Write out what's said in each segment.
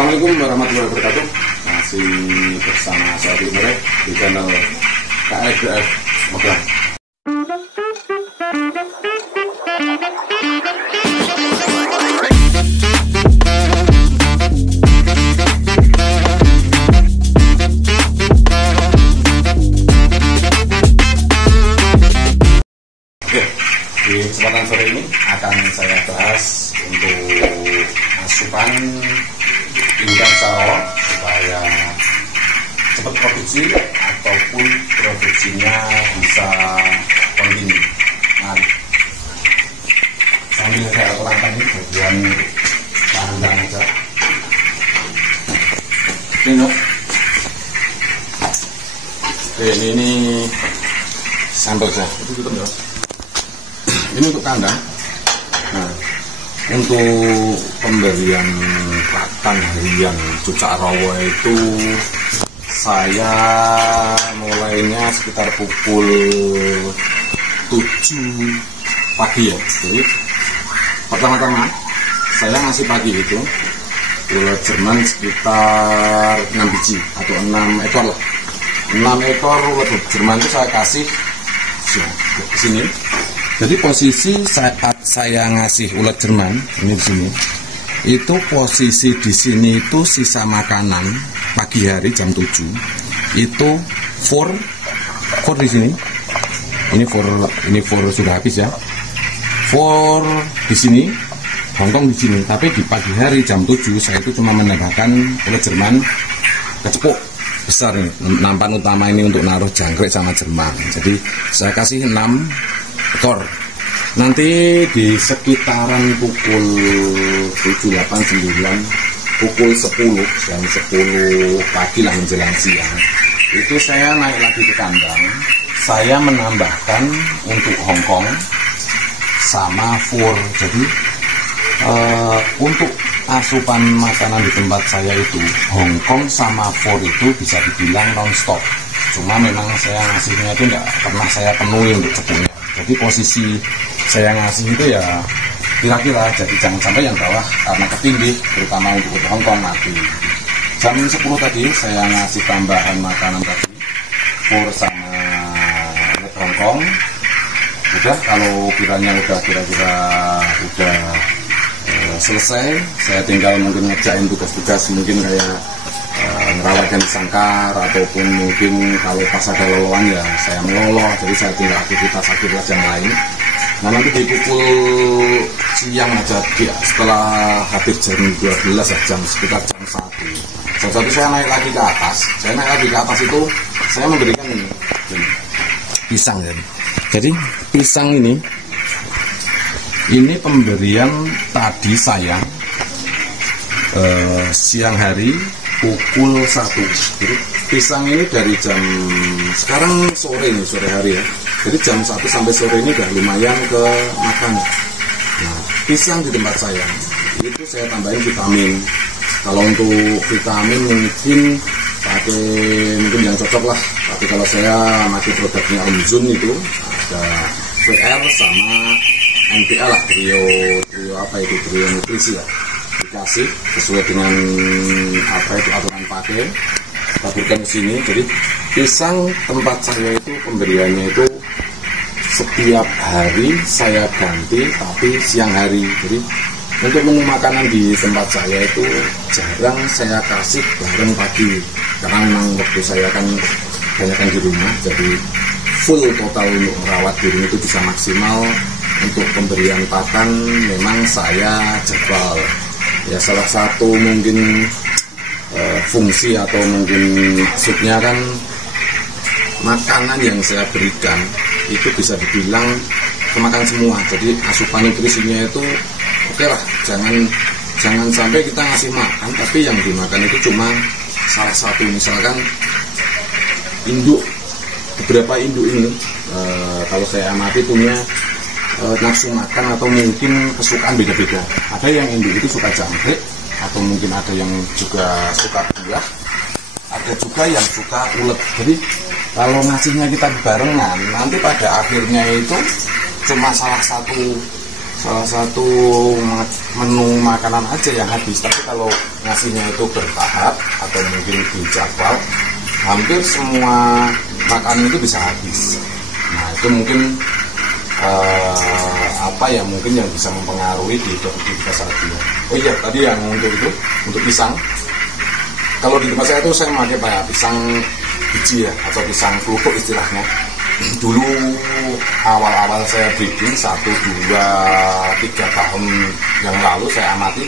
Assalamualaikum warahmatullahi wabarakatuh. Masih bersama saya Timur di channel KFDF Magelang. Oke, di kesempatan sore ini akan saya bahas untuk asupan ikan saro supaya cepat produksi ataupun produksinya bisa kontinu. Nah, sambil saya terangkan ini bagian kandang aja. Ini sampel saja. Itu tutup ya. Ini untuk kandang. Nah, untuk pemberian pakan harian cucak rawa itu saya mulainya sekitar pukul 7 pagi ya. Jadi pertama-tama saya ngasih pagi itu ulat Jerman sekitar 6 biji atau 6 ekor lah. 6 ekor ulat Jerman itu saya kasih ke sini. Jadi posisi saat saya ngasih ulat Jerman ini di sini, itu posisi di sini itu sisa makanan pagi hari jam 7 itu for di sini. Ini for sudah habis ya. For di sini, Hongkong di sini. Tapi di pagi hari jam 7 saya itu cuma menambahkan ulat Jerman kecepuk besar nih. Nampan utama ini untuk naruh jangkrik sama Jerman. Jadi saya kasih 6 ekor. Nanti di sekitaran pukul 7, 8, 9, pukul 10 jam 10 pagi lah menjelang siang itu saya naik lagi ke kandang. Saya menambahkan untuk Hongkong sama fur. Jadi untuk asupan makanan di tempat saya itu Hongkong sama fur itu bisa dibilang non-stop. Cuma memang saya ngasihnya itu enggak pernah saya penuhi untuk cepuknya. Jadi posisi saya ngasih itu ya kira-kira, jadi jangan sampai yang bawah karena ketindih, terutama untuk Hongkong mati. Jam 10 tadi saya ngasih tambahan makanan tadi, fur sama ulat Hongkong. Udah, kalau kiranya udah kira-kira udah selesai, saya tinggal mungkin ngerjain tugas-tugas mungkin kayak ngerawat ikan sangkar, ataupun mungkin kalau pas ada loloan ya saya meloloh. Jadi saya tinggal aktivitas yang lain. Nah, nanti di pukul siang aja setelah hampir jam 12 ya, sekitar jam 1. Jam 1 saya naik lagi ke atas. Saya naik lagi ke atas itu saya memberikan ini pisang ya. Jadi pisang ini pemberian tadi saya siang hari pukul 1. Jadi pisang ini dari jam sekarang sore hari ya. Jadi jam 1 sampai sore ini udah lumayan ke makan. Nah, pisang di tempat saya itu saya tambahin vitamin. Kalau untuk vitamin mungkin yang cocok lah. Tapi kalau saya pakai produknya Omzun itu ada VR sama NPA lah, trio nutrisi ya. Dikasih sesuai dengan aturan pakai. Kita berikan ke sini. Jadi pisang tempat saya itu pemberiannya itu setiap hari saya ganti, tapi siang hari. Jadi untuk menu makanan di tempat saya itu jarang saya kasih bareng pagi, karena memang waktu saya kan kebanyakan di rumah. Jadi full total untuk merawat burung itu bisa maksimal. Untuk pemberian pakan memang saya jadwal. Ya salah satu mungkin fungsi atau mungkin maksudnya kan makanan yang saya berikan itu bisa dibilang kemakan semua. Jadi asupan nutrisinya itu oke lah, jangan sampai kita ngasih makan tapi yang dimakan itu cuma salah satu. Misalkan beberapa induk ini kalau saya amati punya nafsu makan atau mungkin kesukaan beda-beda. Ada yang induk itu suka jangkrik, atau mungkin ada yang juga suka buah, ada juga yang suka ulet. Jadi kalau ngasihnya kita barengan, nanti pada akhirnya itu cuma salah satu salah satu menu makanan aja yang habis, tapi kalau ngasihnya itu bertahap atau mungkin dijadwal, hampir semua makanan itu bisa habis. Nah itu mungkin mungkin yang bisa mempengaruhi di produktivitas tadi. Oh iya, tadi yang untuk pisang. Kalau di tempat saya itu saya memakai pisang biji ya, atau pisang kluthuk istilahnya. Dulu awal-awal saya breeding 1, 2, 3 tahun yang lalu saya amati,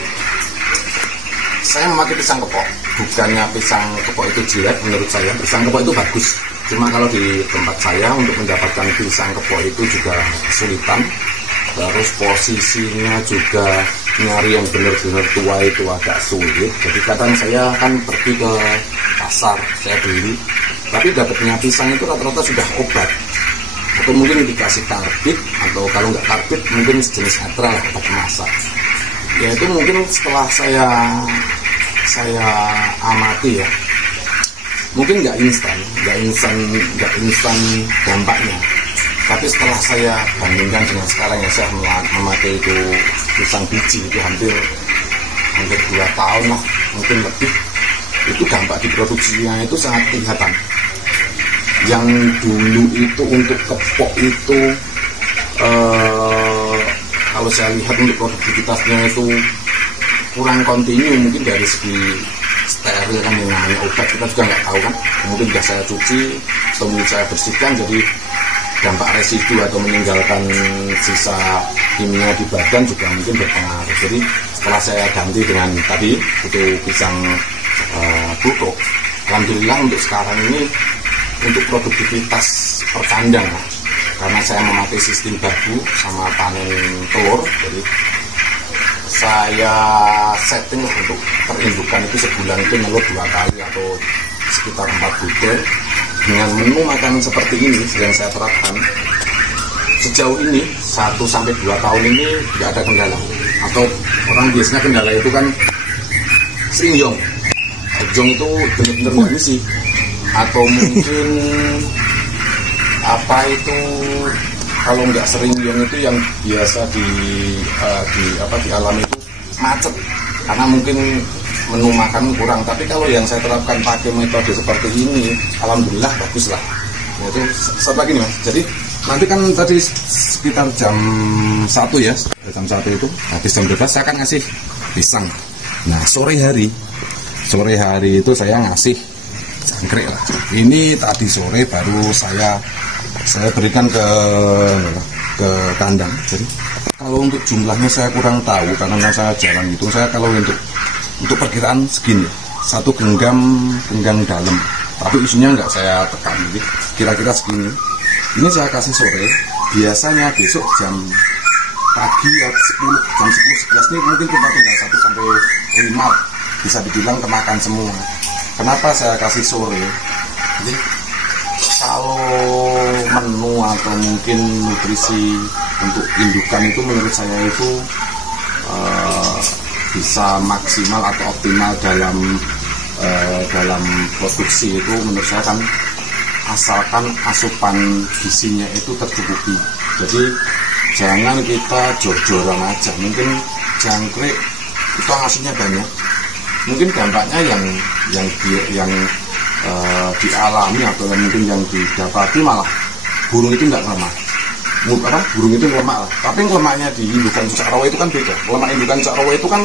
saya memakai pisang kepok. Bukannya pisang kepok itu jelek, menurut saya pisang kepok itu bagus. Cuma kalau di tempat saya untuk mendapatkan pisang kepok itu juga kesulitan. Terus posisinya juga nyari yang benar-benar tua itu agak sulit. Jadi kadang saya kan pergi ke pasar, saya beli, tapi dapatnya pisang itu rata-rata sudah obat, atau mungkin dikasih karbit, atau kalau nggak karbit mungkin sejenis netral, obat masak. Ya itu mungkin setelah saya amati ya, mungkin nggak instan dampaknya. Tapi setelah saya bandingkan dengan sekarang yang saya memakai itu pisang biji itu hampir 2 tahun lah, mungkin lebih, itu dampak di produksinya itu sangat kelihatan. Yang dulu itu untuk kepok itu kalau saya lihat untuk produktivitasnya itu kurang kontinu, mungkin dari segi steril kan, yang namanya obat kita juga nggak tahu kan, mungkin sudah saya cuci atau mungkin saya bersihkan, jadi dampak residu atau meninggalkan sisa kimia di badan juga mungkin berpengaruh. Jadi setelah saya ganti dengan tadi itu pisang kluthuk, alhamdulillah untuk sekarang ini untuk produktivitas per kandang, karena saya memakai sistem babu sama panen telur, jadi saya setting untuk perindukan itu sebulan itu nelur 2 kali atau sekitar 4 butir. Dengan menu makanan seperti ini yang saya terapkan sejauh ini 1 sampai 2 tahun ini tidak ada kendala. Atau orang biasanya kendala itu kan seringyong, itu benar-benar nggak ngisi, atau mungkin kalau nggak seringyong itu yang biasa dialami itu macet, karena mungkin menu makan kurang. Tapi kalau yang saya terapkan pakai metode seperti ini, alhamdulillah bagus lah. Yaitu satu lagi nih Mas, jadi nanti kan tadi sekitar jam 1 ya, jam 1 itu habis jam 12 saya akan ngasih pisang. Nah sore hari itu saya ngasih jangkrik lah. Ini tadi sore baru saya berikan ke kandang. Jadi kalau untuk jumlahnya saya kurang tahu karena saya jarang itu. Saya kalau untuk perkiraan segini, 1 genggam dalam, tapi isinya nggak saya tekan, jadi kira-kira segini. Ini saya kasih sore, biasanya besok jam pagi ya 10, jam 10, 11 ini mungkin cuma tinggal 1 sampai 5, bisa dibilang kemakan semua. Kenapa saya kasih sore? Jadi kalau menu atau mungkin nutrisi untuk indukan itu menurut saya itu bisa maksimal atau optimal dalam produksi itu menurut saya kan asalkan asupan gizinya itu tercukupi. Jadi jangan kita jor-joran aja. Mungkin jangkrik kita ngasihnya banyak, mungkin dampaknya yang dialami atau mungkin yang didapati malah burung itu nggak lemah. Burung itu lemak lah, tapi lemaknya di indukan cucak rawa itu kan beda. Lemak indukan cucak rawa itu kan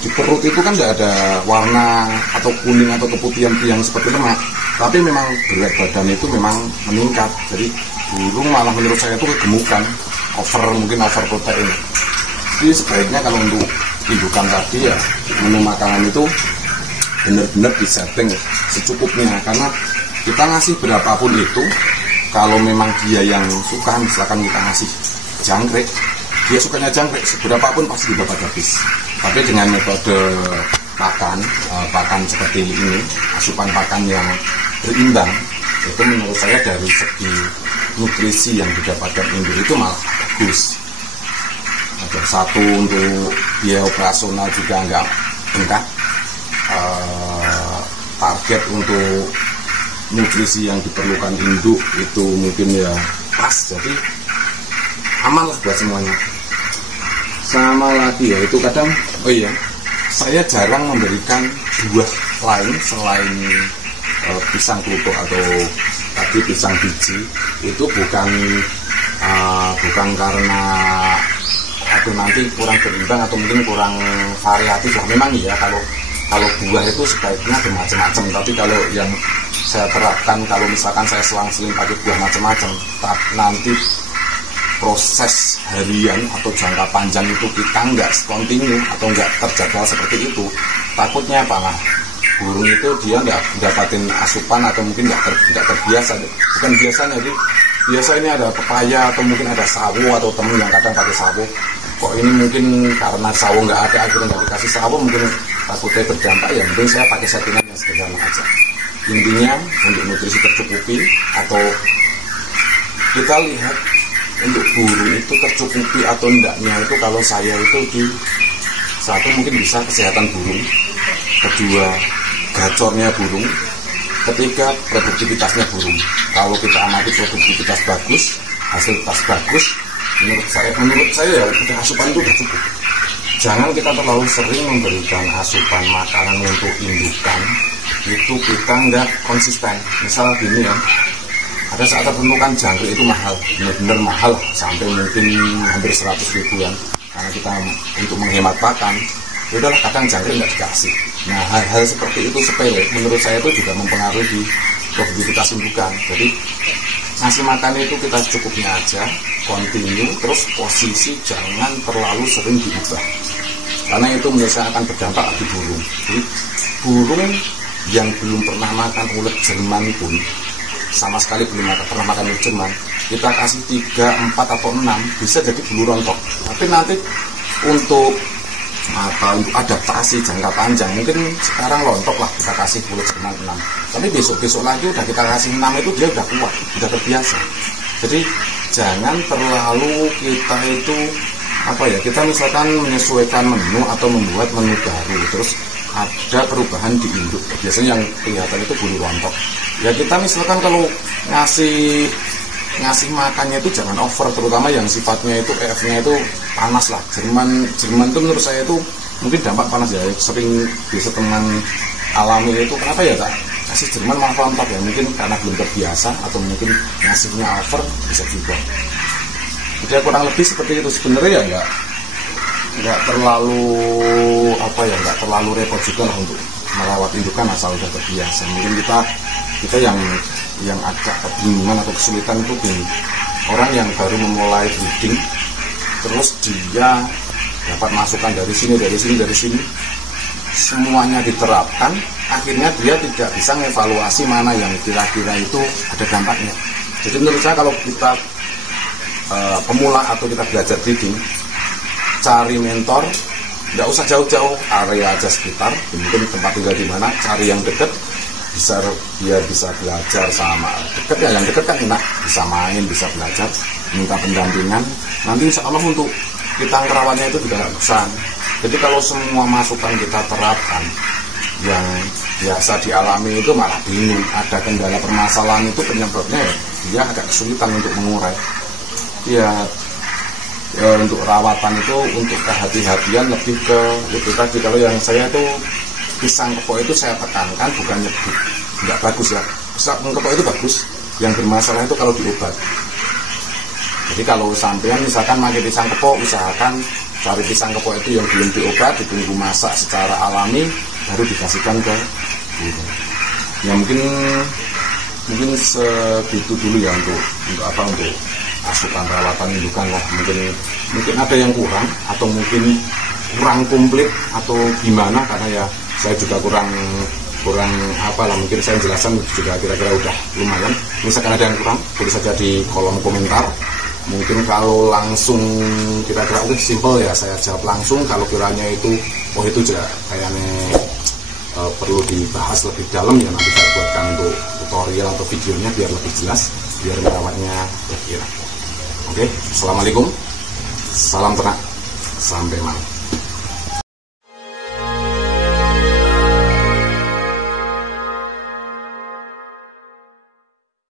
di perut itu kan tidak ada warna atau kuning atau keputihan yang seperti lemak, tapi memang berat badan itu memang meningkat. Jadi burung malah menurut saya itu kegemukan, mungkin over protein. Jadi sebaiknya kalau untuk indukan tadi ya menu makanan itu benar-benar disetting secukupnya, karena kita ngasih berapapun itu, kalau memang dia yang suka, misalkan kita ngasih jangkrik, dia sukanya jangkrik, seberapapun pasti dapat habis. Tapi dengan metode pakan seperti ini, asupan pakan yang berimbang, itu menurut saya dari segi nutrisi yang didapatkan induk itu malah bagus. Ada satu untuk biaya operasional juga nggak bengkak. Target untuk nutrisi yang diperlukan induk itu mungkin ya pas, jadi aman lah buat semuanya. Sama lagi ya, itu kadang, oh iya, saya jarang memberikan buah lain selain pisang kluthuk atau tadi pisang biji. Itu bukan karena atau nanti kurang berimbang atau mungkin kurang variatif lah. Memang ya kalau buah itu sebaiknya bermacam-macam, tapi kalau yang saya terapkan, kalau misalkan saya selang-seling pakai buah macam-macam, nanti proses harian atau jangka panjang itu kita nggak kontinu atau nggak terjadwal seperti itu, takutnya apa? Nah, burung itu dia nggak dapatin asupan atau mungkin nggak terbiasa. Bukan biasanya, jadi biasa ini ada pepaya atau mungkin ada sawo atau temen yang kadang pakai sawo. Kok ini mungkin karena sawo nggak ada, akhirnya nggak dikasih sawo, mungkin takutnya berdampak. Ya mungkin saya pakai settingan yang sederhana aja. Intinya untuk nutrisi tercukupi, atau kita lihat untuk burung itu tercukupi atau enggaknya itu, kalau saya itu di satu mungkin bisa kesehatan burung, kedua gacornya burung, ketiga produktivitasnya burung. Kalau kita amati produktivitas bagus, hasil tas bagus, menurut saya ya udah asupan itu udah cukup. Jangan kita terlalu sering memberikan asupan makanan untuk indukan, itu kita nggak konsisten. Misal gini ya, ada saat tertentu kan jangkrik itu mahal, benar-benar mahal, sampai mungkin hampir 100 ribuan. Karena kita untuk menghemat pakan, udahlah kadang jangkrik nggak dikasih. Nah, hal-hal seperti itu sepele, menurut saya itu juga mempengaruhi di produktivitas indukan. Jadi ngasih makan itu kita cukupnya aja, continue, terus posisi jangan terlalu sering diubah. Karena itu menurut saya akan berdampak di burung. Jadi burung yang belum pernah makan ulet Jerman pun, sama sekali belum pernah makan ulet Jerman, kita kasih 3, 4 atau 6 bisa jadi bulu rontok. Tapi nanti untuk adaptasi jangka panjang, mungkin sekarang lontok lah kita kasih ulet Jerman 6, tapi besok lagi udah kita kasih 6 itu dia udah kuat, udah terbiasa. Jadi jangan terlalu kita itu kita misalkan menyesuaikan menu atau membuat menu baru, terus ada perubahan di induk, biasanya yang kelihatan itu bulu rontok. Ya kita misalkan kalau ngasih makannya itu jangan over, terutama yang sifatnya itu EF-nya itu panas lah. Jerman itu menurut saya itu mungkin dampak panas ya, sering bisa teman alami itu kenapa ya tak kasih Jerman malah rontok ya, mungkin karena belum terbiasa atau mungkin ngasihnya over, bisa juga. Jadi kurang lebih seperti itu sebenarnya ya, nggak terlalu nggak terlalu repot juga lah untuk merawat indukan asal udah terbiasa. Mungkin kita yang agak kebingungan atau kesulitan itu orang yang baru memulai breeding, terus dia dapat masukan dari sini, semuanya diterapkan, akhirnya dia tidak bisa mengevaluasi mana yang kira-kira itu ada dampaknya. Jadi menurut saya kalau kita pemula atau kita belajar breeding, cari mentor, nggak usah jauh-jauh, area aja sekitar, mungkin tempat tinggal di mana, cari yang dekat, biar bisa belajar sama dekat ya, yang dekat kan enak, bisa main, bisa belajar, minta pendampingan, nanti insya Allah untuk kita ngerawatnya itu juga nggak bosan. Jadi kalau semua masukan kita terapkan, yang biasa dialami itu malah bingung, ada kendala permasalahan itu penyebabnya ya, dia agak kesulitan untuk mengurai. Ya untuk rawatan itu, untuk kehati-hatian lebih ke itu tadi. Kalau yang saya itu pisang kepok itu saya tekankan bukannya nggak bagus ya, pisang kepok itu bagus, yang bermasalah itu kalau diobat. Jadi kalau sampean misalkan pakai pisang kepok, usahakan cari pisang kepok itu yang belum diobat, ditunggu masak secara alami baru dikasihkan ke burung. Ya mungkin segitu dulu ya untuk asupan rawatan indukan lah. Mungkin ada yang kurang atau mungkin kurang komplit atau gimana, karena ya saya juga kurang mungkin saya jelaskan juga kira-kira udah lumayan. Misalkan ada yang kurang, boleh saja di kolom komentar. Mungkin kalau langsung kira-kira simple ya saya jawab langsung. Kalau kiranya itu itu juga kayaknya perlu dibahas lebih dalam ya, nanti saya buatkan untuk tutorial atau videonya biar lebih jelas, biar merawatnya berkira. Oke, assalamualaikum, salam ternak, sampai malam.